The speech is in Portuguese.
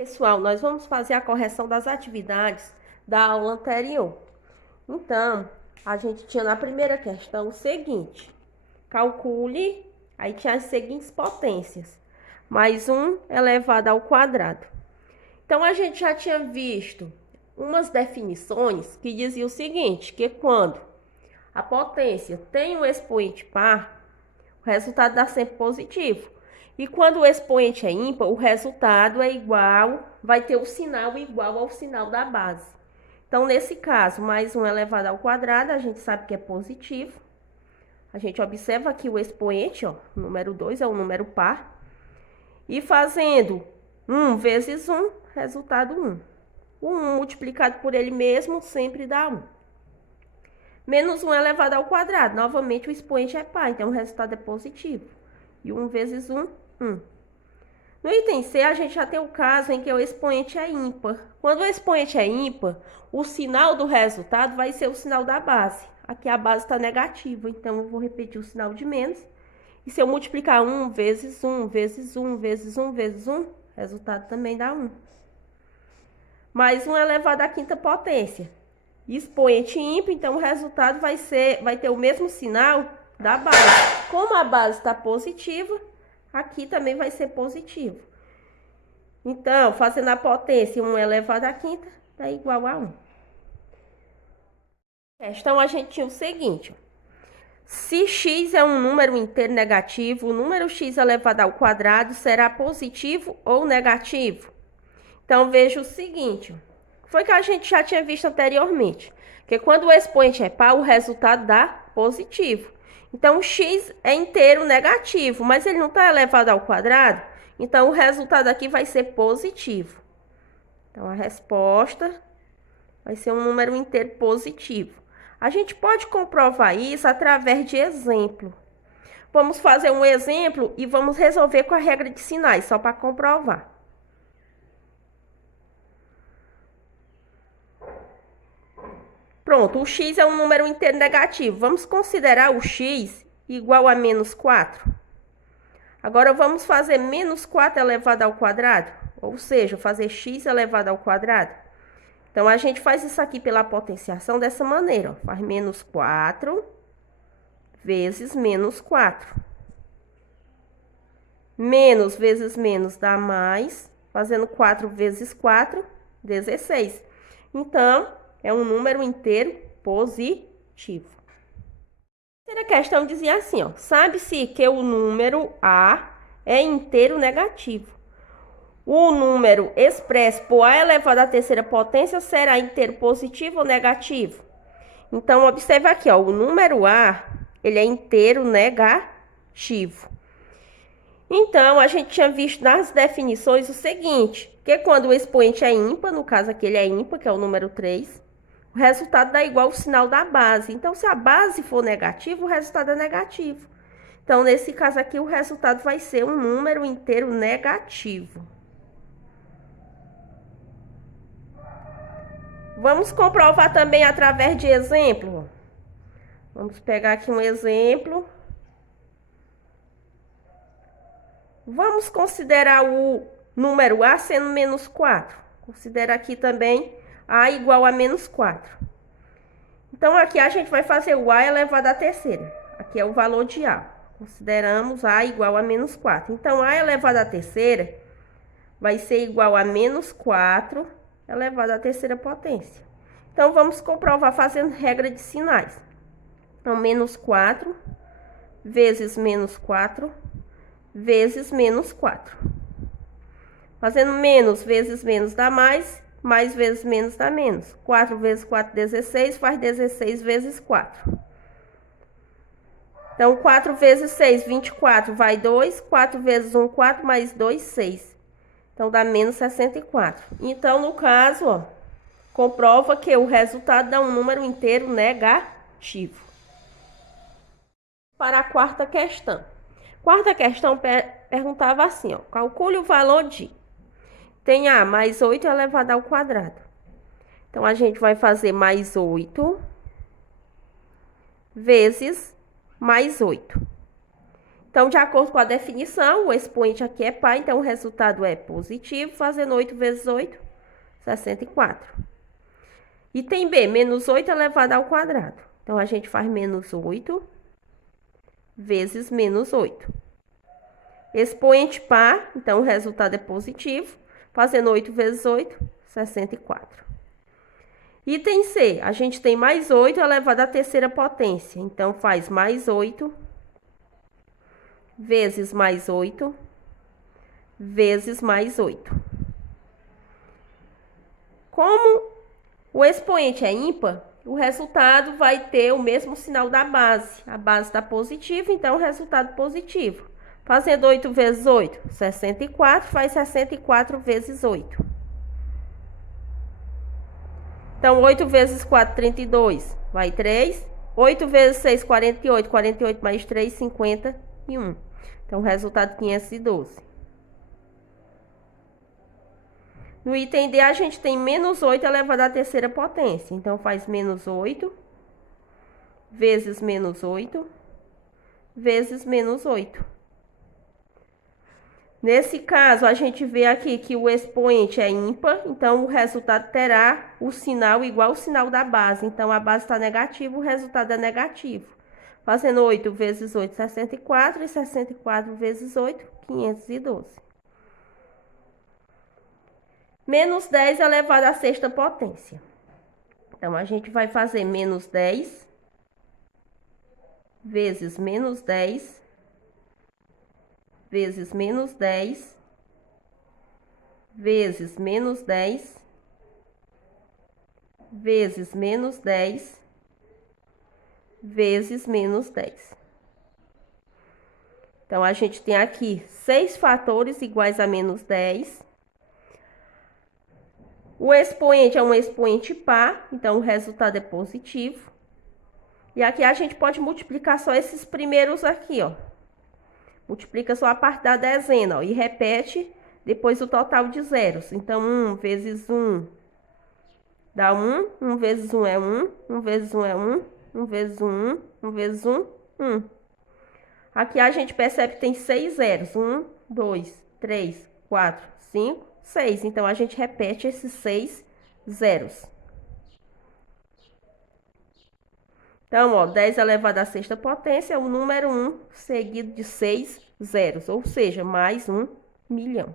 Pessoal, nós vamos fazer a correção das atividades da aula anterior. Então, a gente tinha na primeira questão o seguinte: calcule, aí tinha as seguintes potências, mais 1 elevado ao quadrado. Então, a gente já tinha visto umas definições que diziam o seguinte, que quando a potência tem um expoente par, o resultado dá sempre positivo. E quando o expoente é ímpar, o resultado é igual, vai ter o sinal igual ao sinal da base. Então, nesse caso, mais 1 elevado ao quadrado, a gente sabe que é positivo. A gente observa aqui o expoente, ó, o número 2 é um número par. E fazendo 1 vezes 1, resultado 1. O 1 multiplicado por ele mesmo sempre dá 1. Menos 1 elevado ao quadrado, novamente o expoente é par, então o resultado é positivo. E 1 vezes 1, 1. No item C, a gente já tem o caso em que o expoente é ímpar. Quando o expoente é ímpar, o sinal do resultado vai ser o sinal da base. Aqui a base está negativa, então eu vou repetir o sinal de menos. E se eu multiplicar 1 vezes 1, vezes 1, vezes 1, vezes 1, o resultado também dá 1. Mais 1 elevado à quinta potência. Expoente ímpar, então o resultado vai ter o mesmo sinal da base. Como a base está positiva, aqui também vai ser positivo. Então, fazendo a potência 1 elevado à quinta, dá igual a 1. Então, a gente tinha o seguinte: se x é um número inteiro negativo, o número x elevado ao quadrado será positivo ou negativo? Então, veja o seguinte, foi que a gente já tinha visto anteriormente, que quando o expoente é par, o resultado dá positivo. Então, o x é inteiro negativo, mas ele não está elevado ao quadrado, então o resultado aqui vai ser positivo. Então, a resposta vai ser um número inteiro positivo. A gente pode comprovar isso através de exemplo. Vamos fazer um exemplo e vamos resolver com a regra de sinais, só para comprovar. Pronto, o x é um número inteiro negativo. Vamos considerar o x igual a menos 4. Agora, vamos fazer menos 4 elevado ao quadrado, ou seja, fazer x elevado ao quadrado. Então, a gente faz isso aqui pela potenciação dessa maneira, ó. Faz menos 4 vezes menos 4. Menos vezes menos dá mais, fazendo 4 vezes 4, 16. Então, é um número inteiro positivo. A terceira questão dizia assim, ó, sabe-se que o número A é inteiro negativo. O número expresso por A elevado à terceira potência será inteiro positivo ou negativo? Então, observe aqui, ó, o número A, ele é inteiro negativo. Então, a gente tinha visto nas definições o seguinte, que quando o expoente é ímpar, no caso aqui ele é ímpar, que é o número 3, o resultado dá igual ao sinal da base. Então, se a base for negativa, o resultado é negativo. Então, nesse caso aqui, o resultado vai ser um número inteiro negativo. Vamos comprovar também através de exemplo. Vamos pegar aqui um exemplo. Vamos considerar o número A sendo menos 4. Considera aqui também A igual a menos 4. Então, aqui a gente vai fazer o A elevado à terceira. Aqui é o valor de A. Consideramos A igual a menos 4. Então, A elevado à terceira vai ser igual a menos 4 elevado à terceira potência. Então, vamos comprovar fazendo regra de sinais. Então, menos 4 vezes menos 4 vezes menos 4. Fazendo menos vezes menos dá mais, mais vezes menos dá menos. 4 vezes 4, 16, faz 16 vezes 4. Então, 4 vezes 6, 24, vai 2. 4 vezes 1, 4, mais 2, 6. Então, dá menos 64. Então, no caso, ó, comprova que o resultado dá um número inteiro negativo. Para a quarta questão. Quarta questão perguntava assim, ó, calcule o valor de tem A mais 8 elevado ao quadrado. Então, a gente vai fazer mais 8 vezes mais 8. Então, de acordo com a definição, o expoente aqui é par, então o resultado é positivo, fazendo 8 vezes 8, 64. Item B, menos 8 elevado ao quadrado. Então, a gente faz menos 8 vezes menos 8. Expoente par, então o resultado é positivo, fazendo 8 vezes 8, 64. Item C, a gente tem mais 8 elevado à terceira potência. Então, faz mais 8 vezes mais 8 vezes mais 8. Como o expoente é ímpar, o resultado vai ter o mesmo sinal da base. A base está positiva, então o resultado positivo. Fazendo 8 vezes 8, 64, faz 64 vezes 8. Então, 8 vezes 4, 32, vai 3. 8 vezes 6, 48. 48 mais 3, 51. Então, o resultado 512. No item D, a gente tem menos 8 elevado à terceira potência. Então, faz menos 8 vezes menos 8 vezes menos 8. Nesse caso, a gente vê aqui que o expoente é ímpar, então o resultado terá o sinal igual ao sinal da base. Então, a base está negativa, o resultado é negativo. Fazendo 8 vezes 8, 64, e 64 vezes 8, 512. Menos 10 elevado à sexta potência. Então, a gente vai fazer menos 10 vezes menos 10 vezes menos 10 vezes menos 10 vezes menos 10 vezes menos 10. Então, a gente tem aqui 6 fatores iguais a menos 10. O expoente é um expoente par, então o resultado é positivo. E aqui a gente pode multiplicar só esses primeiros aqui, ó. Multiplica só a parte da dezena, ó, e repete depois o total de zeros. Então, 1 vezes 1 dá 1. 1 vezes 1 é 1. 1 vezes 1 é 1. 1 vezes 1, 1. 1 vezes 1, 1. Aqui a gente percebe que tem 6 zeros. 1, 2, 3, 4, 5, 6. Então, a gente repete esses 6 zeros. Então, ó, 10 elevado à sexta potência é o número 1 seguido de 6 zeros, ou seja, mais 1 milhão.